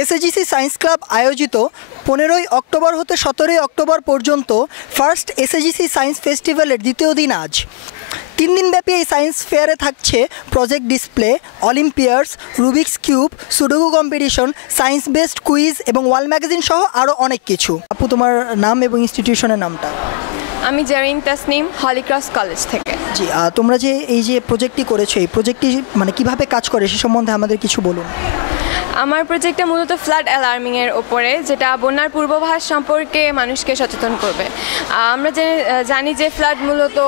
এসএজিসি science club আয়োজিত 15ই October হতে 17ই অক্টোবর পর্যন্ত ফার্স্ট এসএজিসি সায়েন্স ফেস্টিভ্যালের দ্বিতীয় দিন আজ। 3 দিনব্যাপী এই সায়েন্স ফেয়ারে থাকছে project display, olympiads, Rubik's cube, sudoku competition, science based quiz এবং ওয়াল ম্যাগাজিন সহ আরও অনেক কিছু। আপু, তোমার নাম এবং ইনস্টিটিউশনের নামটা? আমি Zerin Tasnim, Holy Cross college থেকে। জি, তোমরা যে এই যে প্রজেক্টটি করেছো, এই প্রজেক্টটি মানে কিভাবে কাজ করে সে সম্বন্ধে আমাদের কিছু বলুন। আমার প্রজেক্টটা মূলত ফ্লাড অ্যালার্মিংয়ের ওপরে, যেটা বন্যার পূর্বাভাস সম্পর্কে মানুষকে সচেতন করবে। আমরা জানি যে ফ্লাড মূলত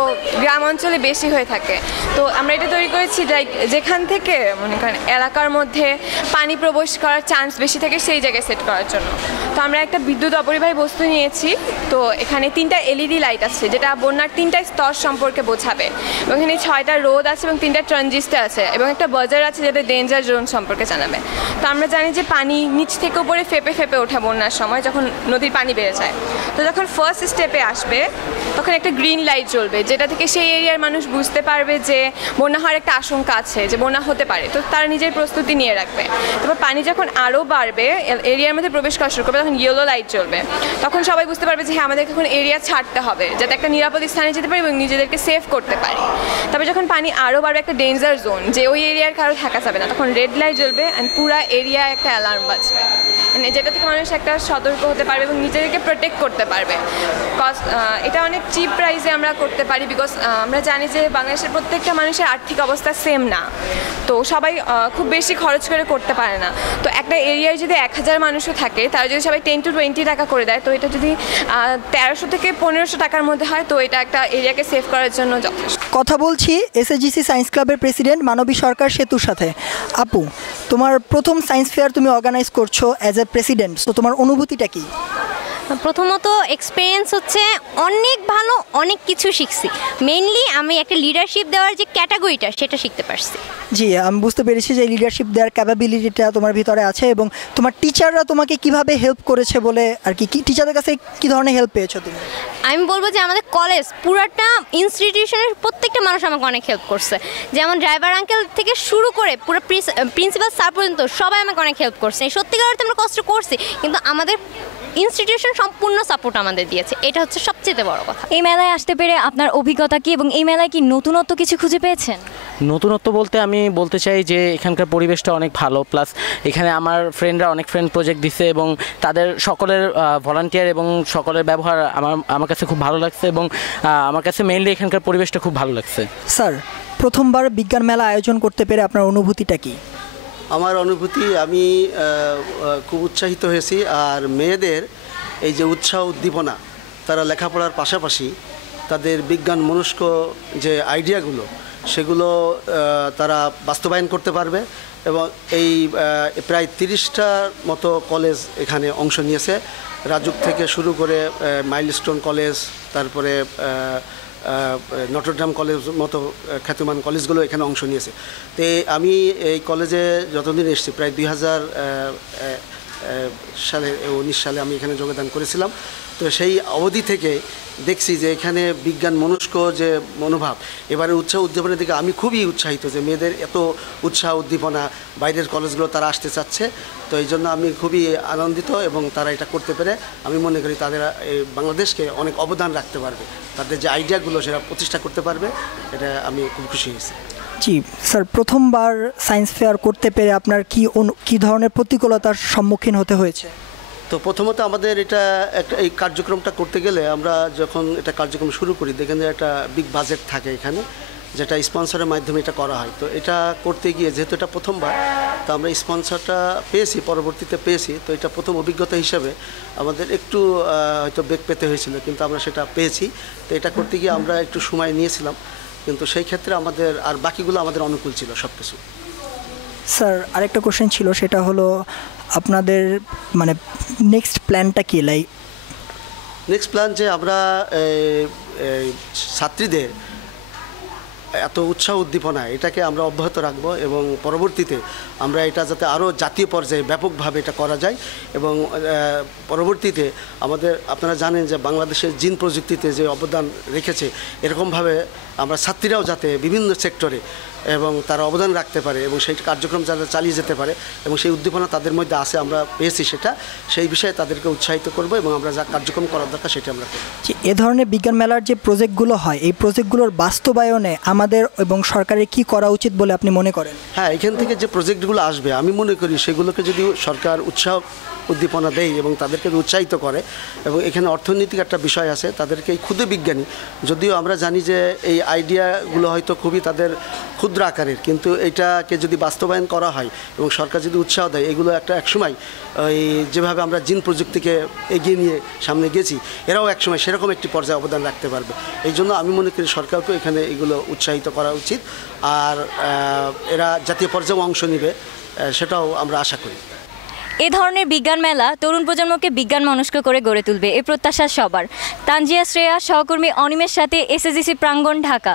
গ্রাম অঞ্চলে বেশি হয়ে থাকে, তো আমরা এটা তৈরি করেছি যেখান থেকে মনে করেন এলাকার মধ্যে পানি প্রবেশ করার চান্স বেশি থাকে সেই জায়গায় সেট করার জন্য। তো আমরা একটা বিদ্যুৎ অপরিবাহী বস্তু নিয়েছি, তো এখানে 3টা এলইডি লাইট আছে যেটা বন্যার 3টা স্তর সম্পর্কে বোঝাবে, এবং এখানে 6টা রোদ আছে এবং 3টা ট্রানজিস্টার আছে এবং একটা বাজার আছে যেটা ডেঞ্জার জোন সম্পর্কে জানাবে। তো আমরা জানি যে পানি নিচ থেকে উপরে ফেপে ফেপে ওঠে বন্যার সময়, যখন নদীর পানি বেড়ে যায়। তো যখন ফার্স্ট স্টেপে আসবে তখন একটা গ্রিন লাইট জ্বলবে, যেটা থেকে সেই এরিয়ার মানুষ বুঝতে পারবে যে বন্যা হওয়ার একটা আশঙ্কা আছে, যে বন্যা হতে পারে, তো তারা নিজের প্রস্তুতি নিয়ে রাখবে। তারপর পানি যখন আরও বাড়বে, এরিয়ার মধ্যে প্রবেশ করা শুরু করবে, তখন ইয়েলো লাইট জ্বলবে। তখন সবাই বুঝতে পারবে যে হ্যাঁ, আমাদেরকে এখন এরিয়া ছাড়তে হবে, যাতে একটা নিরাপদ স্থানে যেতে পারি এবং নিজেদেরকে সেভ করতে পারি। তারপরে যখন পানি আরও বাড়বে, একটা ডেঞ্জার জোন, যে ওই এরিয়ার কারো থাকা যাবে না, তখন রেড লাইট জ্বলবে অ্যান্ড পুরা এরিয়া একটা অ্যালার্ম বাজবে, মানে যেটা থেকে মানুষ একটা সতর্ক হতে পারবে এবং নিজেদেরকে প্রোটেক্ট করতে পারবে। এটা অনেক চিপ প্রাইসে আমরা করতে পারি, বিকজ আমরা জানি যে বাংলাদেশের প্রত্যেকটা মানুষের আর্থিক অবস্থা সেম না, তো সবাই খুব বেশি খরচ করে করতে পারে না। তো একটা এরিয়ায় যদি 1000 মানুষও থাকে, তারা যদি সবাই 10 to 20 টাকা করে দেয়, তো এটা যদি 1300 থেকে 1500 টাকার মধ্যে হয়, তো এটা একটা এরিয়াকে সেভ করার জন্য যথেষ্ট। কথা বলছি এসএজিসি সায়েন্স ক্লাবের প্রেসিডেন্ট মানবী সরকার সেতুর সাথে। আপু, তোমার প্রথম সায়েন্স ফেয়ার তুমি অর্গানাইজ করছো অ্যাজ এ প্রেসিডেন্ট, তো তোমার অনুভূতিটা কি? প্রথমত এক্সপিরিয়েন্স হচ্ছে অনেক ভালো, অনেক কিছু শিখছি। মেইনলি আমি একটা লিডারশিপ দেওয়ার যে ক্যাটাগরিটা সেটা শিখতে পারছি। জি, আমি বুঝতে পেরেছি যে লিডারশিপ দেওয়ার ক্যাপাবিলিটিটা তোমার ভিতরে আছে, এবং তোমার টিচাররা তোমাকে কিভাবে হেল্প করেছে বলে আর কি টিচারদের কাছে কী ধরনের হেল্প পেয়েছো তুমি? আমি বলবো যে আমাদের কলেজ পুরাটা ইনস্টিটিউশনের প্রত্যেকটা মানুষ আমাকে অনেক হেল্প করছে। যেমন ড্রাইভার আঙ্কেল থেকে শুরু করে পুরো প্রিন্সিপাল স্যার পর্যন্ত সবাই আমাকে অনেক হেল্প করছে। সত্যিকার অর্থে আমরা কষ্ট করছি, কিন্তু আমাদের ইনস্টিটিউশন সম্পূর্ণ সাপোর্ট আমাদের দিয়েছে, এটা হচ্ছে সবচেয়ে বড় কথা। এই মেলায় আসতে পেরে আপনার অভিজ্ঞতা কি, এবং এই মেলায় কি নতুনত্ব কিছু খুঁজে পেয়েছেন? নতুনত্ব বলতে আমি বলতে চাই যে এখানকার পরিবেশটা অনেক ভালো, প্লাস এখানে আমার ফ্রেন্ডরা অনেক প্রজেক্ট দিচ্ছে এবং তাদের সকলের ভলান্টিয়ার এবং সকলের ব্যবহার আমার কাছে খুব ভালো লাগছে, এবং আমার কাছে মেইনলি এখানকার পরিবেশটা খুব ভালো লাগছে। স্যার, প্রথমবার বিজ্ঞান মেলা আয়োজন করতে পেরে আপনার অনুভূতিটা কি? আমার অনুভূতি, আমি খুব উৎসাহিত হয়েছি। আর মেয়েদের এই যে উৎসাহ উদ্দীপনা, তারা লেখাপড়ার পাশাপাশি তাদের বিজ্ঞান মনস্ক যে আইডিয়াগুলো সেগুলো তারা বাস্তবায়ন করতে পারবে, এবং এই প্রায় 30টার মতো কলেজ এখানে অংশ নিয়েছে। রাজুক থেকে শুরু করে মাইলস্টোন কলেজ, তারপরে নটরডেম কলেজ মতো খ্যাতিমান কলেজগুলো এখানে অংশ নিয়েছে। তো আমি এই কলেজে যতদিন এসেছি, প্রায় 2019 সালে আমি এখানে যোগদান করেছিলাম। তো সেই অবধি থেকে দেখছি যে এখানে বিজ্ঞান মনস্ক যে মনোভাব, এবারে উৎসাহ উদ্দীপনার দিকে আমি খুবই উৎসাহিত যে মেয়েদের এত উৎসাহ উদ্দীপনা, বাইরের কলেজগুলো তারা আসতে চাচ্ছে। তো এই জন্য আমি খুবই আনন্দিত, এবং তারা এটা করতে পেরে আমি মনে করি তাদের বাংলাদেশকে অনেক অবদান রাখতে পারবে, তাদের যে আইডিয়াগুলো সেটা প্রতিষ্ঠা করতে পারবে, এটা আমি খুব খুশি হয়েছি। জি স্যার, প্রথমবার সায়েন্স ফেয়ার করতে পেরে আপনার কি ধরনের প্রতিকূলতার সম্মুখীন হতে হয়েছে? তো প্রথমত আমাদের এটা এই কার্যক্রমটা করতে গেলে, আমরা যখন এটা কার্যক্রম শুরু করি দেখেন যে একটা বিগ বাজেট থাকে এখানে, যেটা স্পন্সরের মাধ্যমে এটা করা হয়। তো এটা করতে গিয়ে যেহেতু এটা প্রথমবার, তো আমরা স্পন্সরটা পেয়েছি, পরবর্তীতে পেয়েছি। তো এটা প্রথম অভিজ্ঞতা হিসাবে আমাদের একটু হয়তো বেগ পেতে হয়েছিল, কিন্তু আমরা সেটা পেয়েছি। তো এটা করতে গিয়ে আমরা একটু সময় নিয়েছিলাম, কিন্তু সেই ক্ষেত্রে আমাদের আর বাকিগুলো আমাদের অনুকূল ছিল সব কিছু। স্যার, আরেকটা কোশ্চেন ছিল, সেটা হলো আপনাদের মানে নেক্সট প্ল্যানটা কি? নেক্সট প্ল্যান যে আমরা ছাত্রীদের এত উৎসাহ উদ্দীপনা, এটাকে আমরা অব্যাহত রাখবো, এবং পরবর্তীতে আমরা এটা যাতে আরও জাতীয় পর্যায়ে ব্যাপকভাবে এটা করা যায়। এবং পরবর্তীতে আপনারা জানেন যে বাংলাদেশের জিন প্রযুক্তিতে যে অবদান রেখেছে, এরকমভাবে আমরা ছাত্রীরাও যাতে বিভিন্ন সেক্টরে এবং তারা অবদান রাখতে পারে এবং সেই কার্যক্রম যারা চালিয়ে যেতে পারে এবং সেই উদ্দীপনা তাদের মধ্যে আছে, আমরা পেয়েছি সেটা, সেই বিষয়ে তাদেরকে উৎসাহিত করব এবং আমরা যা কার্যক্রম করার দরকার সেটা আমরা করব। এ ধরনের বিজ্ঞান মেলার যে প্রজেক্টগুলো হয়, এই প্রজেক্টগুলোর বাস্তবায়নে আমাদের এবং সরকারের কি করা উচিত বলে আপনি মনে করেন? হ্যাঁ, এখান থেকে যে প্রজেক্টগুলো আসবে আমি মনে করি সেগুলোকে যদি সরকার উৎসাহ উদ্দীপনা দেয় এবং তাদেরকে উৎসাহিত করে, এবং এখানে অর্থনৈতিক একটা বিষয় আছে, তাদেরকে এই ক্ষুদে বিজ্ঞানী, যদিও আমরা জানি যে এই আইডিয়াগুলো হয়তো খুবই তাদের ক্ষুদ্র আকারের, কিন্তু এটাকে যদি বাস্তবায়ন করা হয় এবং সরকার যদি উৎসাহ দেয়, এগুলো একসময় ওই যেভাবে আমরা জিন প্রযুক্তিকে এগিয়ে নিয়ে সামনে গেছি, এরাও একসময় সেরকম একটি পর্যায়ে অবদান রাখতে পারবে। এই জন্য আমি মনে করি সরকারকে এখানে এগুলো উৎসাহিত করা উচিত, আর এরা জাতীয় পর্যায়ে অংশ নেবে সেটাও আমরা আশা করি। এ ধরনের বিজ্ঞান মেলা তরুণ প্রজন্মকে বিজ্ঞান মনস্ক করে গড়ে তুলবে, এ প্রত্যাশা সবার। তানজিয়া শ্রেয়া, সহকর্মী অনিমের সাথে, এসএসজিসি প্রাঙ্গণ, ঢাকা।